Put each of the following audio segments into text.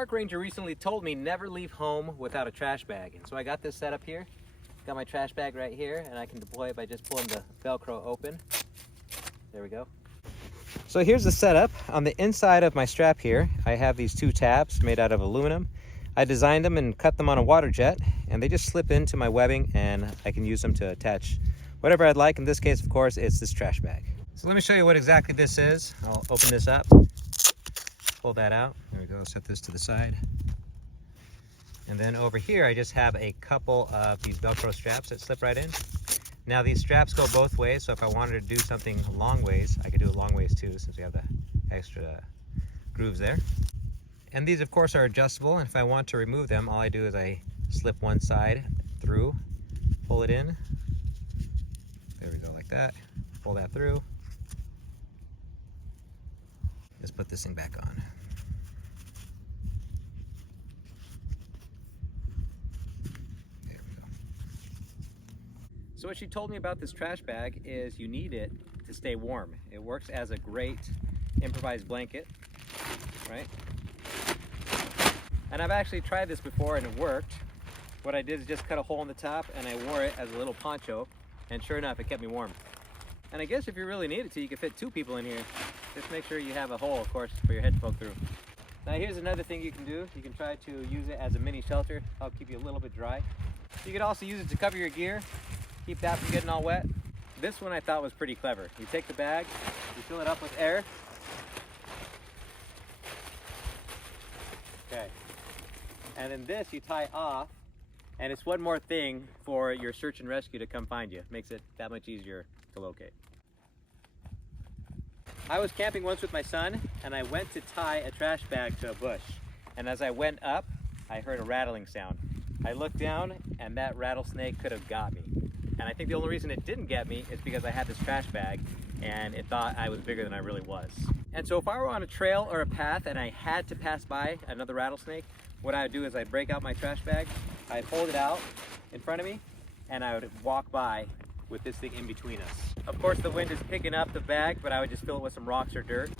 park ranger recently told me never leave home without a trash bag. And so I got this set up here. Got my trash bag right here, and I can deploy it by just pulling the Velcro open. There we go. So here's the setup. On the inside of my strap here, I have these two tabs made out of aluminum. I designed them and cut them on a water jet, and they just slip into my webbing, and I can use them to attach whatever I'd like. In this case, of course, it's this trash bag. So let me show you what exactly this is. I'll open this up, pull that out. There we go, set this to the side. And then over here, I just have a couple of these Velcro straps that slip right in. Now these straps go both ways, so if I wanted to do something long ways, I could do it long ways too, since we have the extra grooves there. And these of course are adjustable, and if I want to remove them, all I do is I slip one side through, pull it in. There we go, like that. Pull that through. Just put this thing back on. So what she told me about this trash bag is you need it to stay warm. It works as a great improvised blanket, right? And I've actually tried this before and it worked. What I did is just cut a hole in the top and I wore it as a little poncho, and sure enough, it kept me warm. And I guess if you really needed to, you could fit two people in here. Just make sure you have a hole, of course, for your head to poke through. Now here's another thing you can do. You can try to use it as a mini shelter, help keep you a little bit dry. You could also use it to cover your gear, keep that from getting all wet. This one I thought was pretty clever. You take the bag, you fill it up with air. Okay. And then this you tie off, and it's one more thing for your search and rescue to come find you. Makes it that much easier to locate. I was camping once with my son, and I went to tie a trash bag to a bush. And as I went up, I heard a rattling sound. I looked down, and that rattlesnake could have got me. And I think the only reason it didn't get me is because I had this trash bag and it thought I was bigger than I really was. And so if I were on a trail or a path and I had to pass by another rattlesnake, what I would do is I'd break out my trash bag, I'd hold it out in front of me, and I would walk by with this thing in between us. Of course the wind is picking up the bag, but I would just fill it with some rocks or dirt.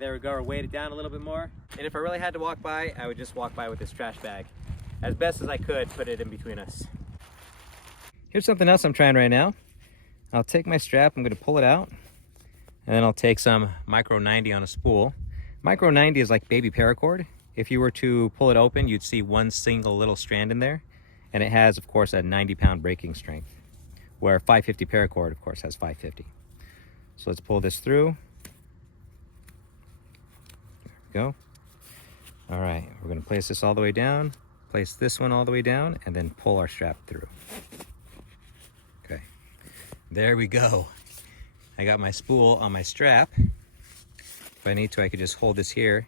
There we go, or weight it down a little bit more. And if I really had to walk by, I would just walk by with this trash bag. As best as I could, put it in between us. Here's something else I'm trying right now. I'll take my strap, I'm gonna pull it out, and then I'll take some Micro 90 on a spool. Micro 90 is like baby paracord. If you were to pull it open, you'd see one single little strand in there, and it has, of course, a 90-pound breaking strength, where 550 paracord, of course, has 550. So let's pull this through. There we go. All right, we're gonna place this all the way down, place this one all the way down, and then pull our strap through. Okay, there we go. I got my spool on my strap. If I need to, I could just hold this here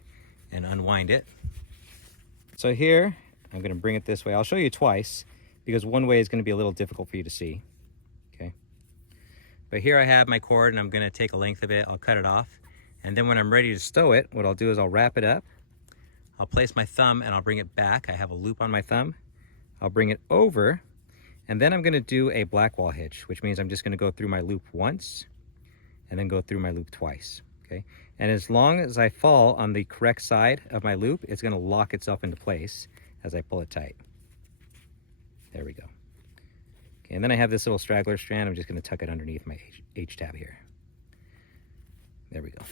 and unwind it. So here, I'm gonna bring it this way. I'll show you twice because one way is gonna be a little difficult for you to see, okay? But here I have my cord and I'm gonna take a length of it, I'll cut it off. And then when I'm ready to stow it, what I'll do is I'll wrap it up. I'll place my thumb and I'll bring it back. I have a loop on my thumb. I'll bring it over, and then I'm gonna do a black wall hitch, which means I'm just gonna go through my loop once and then go through my loop twice, okay? And as long as I fall on the correct side of my loop, it's gonna lock itself into place as I pull it tight. There we go. Okay, and then I have this little straggler strand. I'm just gonna tuck it underneath my H-tab here. There we go.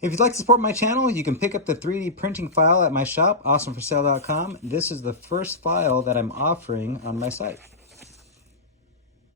If you'd like to support my channel, you can pick up the 3D printing file at my shop, awesomeforsale.com. This is the first file that I'm offering on my site.